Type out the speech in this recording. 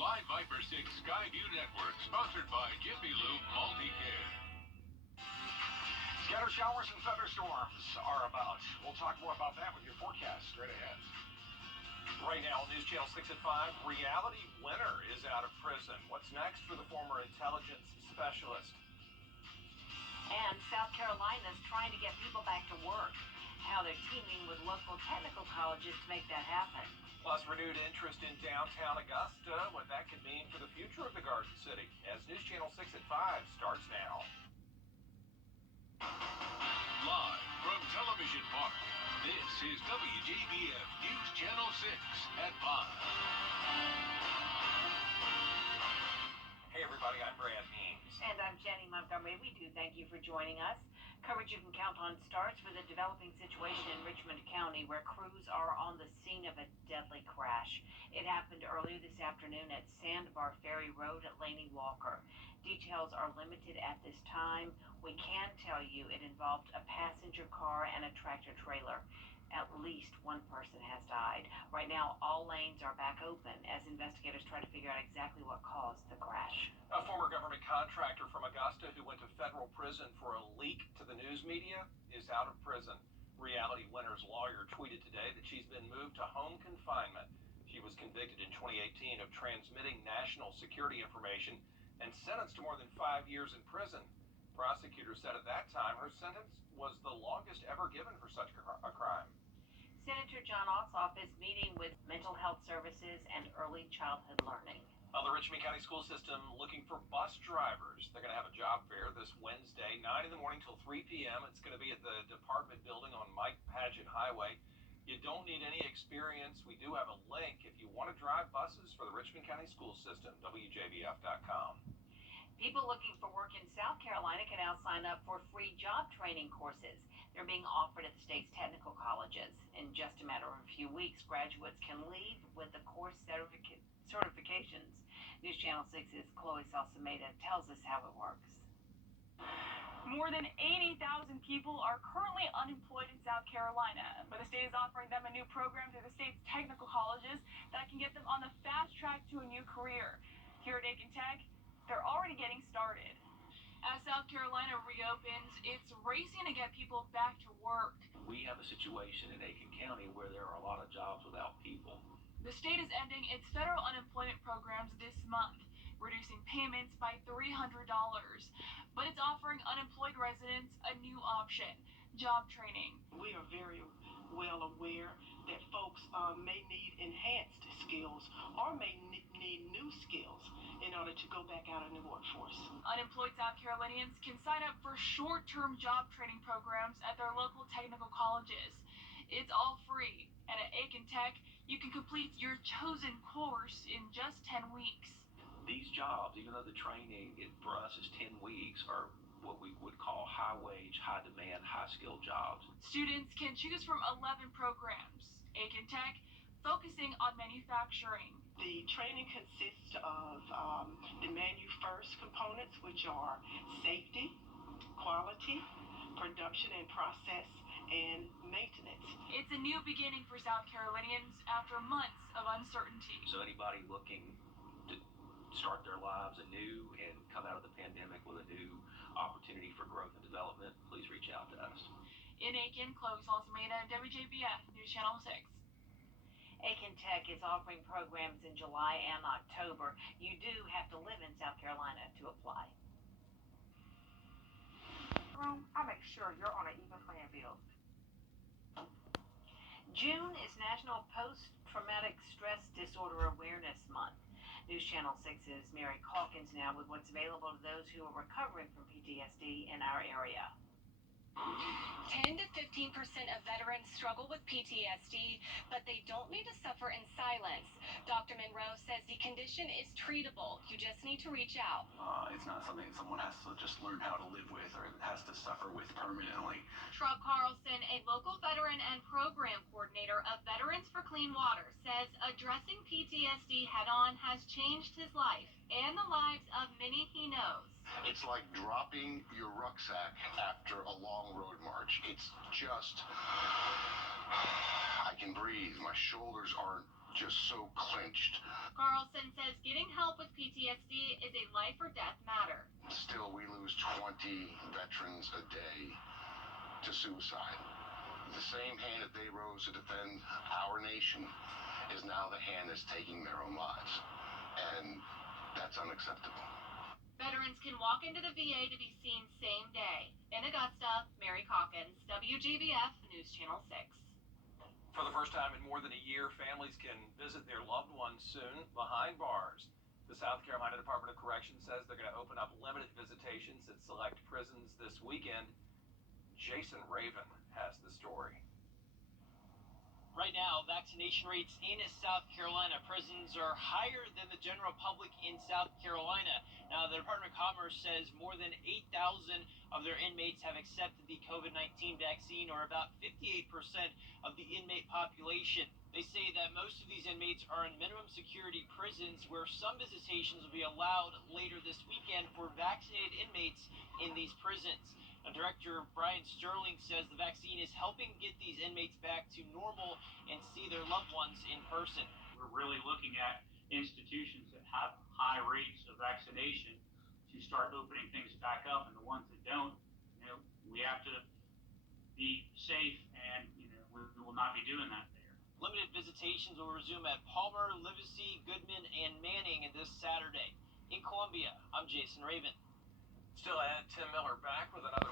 Live Viper 6 Skyview Network, sponsored by Jiffy Lube Multi-Care. Scatter showers and thunderstorms are about. We'll talk more about that with your forecast straight ahead. Right now, News Channel 6 at 5, reality winner is out of prison. What's next for the former intelligence specialist? And South Carolina's trying to get people back to work. How they're teaming with local technical colleges to make that happen. Plus, renewed interest in downtown Augusta, what that could mean for the future of the Garden City. As News Channel 6 at 5 starts now. Live from Television Park, this is WJBF News Channel 6 at 5. Hey everybody, I'm Brad Means. And I'm Jenny Montgomery. We do thank you for joining us. Coverage you can count on starts with a developing situation in Richmond County where crews are on the scene of a deadly crash. It happened earlier this afternoon at Sandbar Ferry Road at Laney Walker. Details are limited at this time. We can tell you it involved a passenger car and a tractor trailer. At least one person has died. Right now, all lanes are back open as investigators try to figure out exactly what caused the crash. A former government contractor from Augusta who went to federal prison for a leak to the news media is out of prison. Reality Winner's lawyer tweeted today that she's been moved to home confinement. She was convicted in 2018 of transmitting national security information and sentenced to more than 5 years in prison. Prosecutors said at that time her sentence was the longest ever given for such a crime. Senator John Ossoff is meeting with mental health services and early childhood learning. The Richmond County School System looking for bus drivers. They're going to have a job fair this Wednesday, 9 in the morning till 3 p.m. It's going to be at the department building on Mike Paget Highway. You don't need any experience. We do have a link if you want to drive buses for the Richmond County School System, WJBF.com. People looking for work in South Carolina can now sign up for free job training courses. They're being offered at the state's technical colleges. In just a matter of a few weeks, graduates can leave with the course certifications. News Channel 6's Chloe Salsameda tells us how it works. More than 80,000 people are currently unemployed in South Carolina, but the state is offering them a new program through the state's technical colleges that can get them on the fast track to a new career. Here at Aiken Tech, they're already getting started. As South Carolina reopens, it's racing to get people back to work. We have a situation in Aiken County where there are a lot of jobs without people. The state is ending its federal unemployment programs this month, reducing payments by $300. But it's offering unemployed residents a new option, job training. We are very well aware that folks may need enhanced skills or may need new skills in order to go back out in the workforce. Unemployed South Carolinians can sign up for short-term job training programs at their local technical colleges. It's all free, and at Aiken Tech, you can complete your chosen course in just 10 weeks. These jobs, even though the training for us is 10 weeks, are what we would call high-wage, high-demand, high-skilled jobs. Students can choose from 11 programs. Aiken Tech focusing on manufacturing. The training consists of the Manu-First components, which are safety, quality, production and process, and maintenance. It's a new beginning for South Carolinians after months of uncertainty. So anybody looking to start their lives anew and come out of the pandemic with a new opportunity for growth and development, please reach out to us. In Aiken, Chloe Salsameda, WJBF News Channel 6. Aiken Tech is offering programs in July and October. You do have to live in South Carolina to apply. I make sure you're on an even playing field. June is National Post-Traumatic Stress Disorder Awareness Month. News Channel 6's Mary Calkins now with what's available to those who are recovering from PTSD in our area. 10 to 15% of veterans struggle with PTSD, but they don't need to suffer in silence. Dr. Monroe says the condition is treatable. You just need to reach out. It's not something that someone has to just learn how to live with or has to suffer with permanently. Trug Carlson, a local veteran and program coordinator of Veterans for Clean Water, says addressing PTSD head-on has changed his life and the lives of many he knows. It's like dropping your rucksack after a long road march. It's just, I can breathe. My shoulders aren't just so clinched. Carlson says getting help with PTSD is a life or death matter. Still, we lose 20 veterans a day to suicide. The same hand that they rose to defend our nation is now the hand that's taking their own lives. And that's unacceptable. Veterans can walk into the VA to be seen same day. In Augusta, Mary Calkins, WJBF News Channel 6. For the first time in more than a year, families can visit their loved ones soon behind bars. The South Carolina Department of Corrections says they're going to open up limited visitations at select prisons this weekend. Jason Raven has the story. Right now, vaccination rates in South Carolina prisons are higher than the general public in South Carolina. Now, the Department of Commerce says more than 8,000 of their inmates have accepted the COVID-19 vaccine, or about 58% of the inmate population. They say that most of these inmates are in minimum security prisons, where some visitations will be allowed later this weekend for vaccinated inmates in these prisons. Now, Director Brian Sterling says the vaccine is helping get these inmates back to normal and see their loved ones in person. We're really looking at institutions that have high rates of vaccination to start opening things back up, and the ones that don't, we have to be safe, and we will not be doing that there. Limited visitations will resume at Palmer, Livesey, Goodman, and Manning this Saturday. In Columbia, I'm Jason Raven. Still ahead, Tim Miller back with another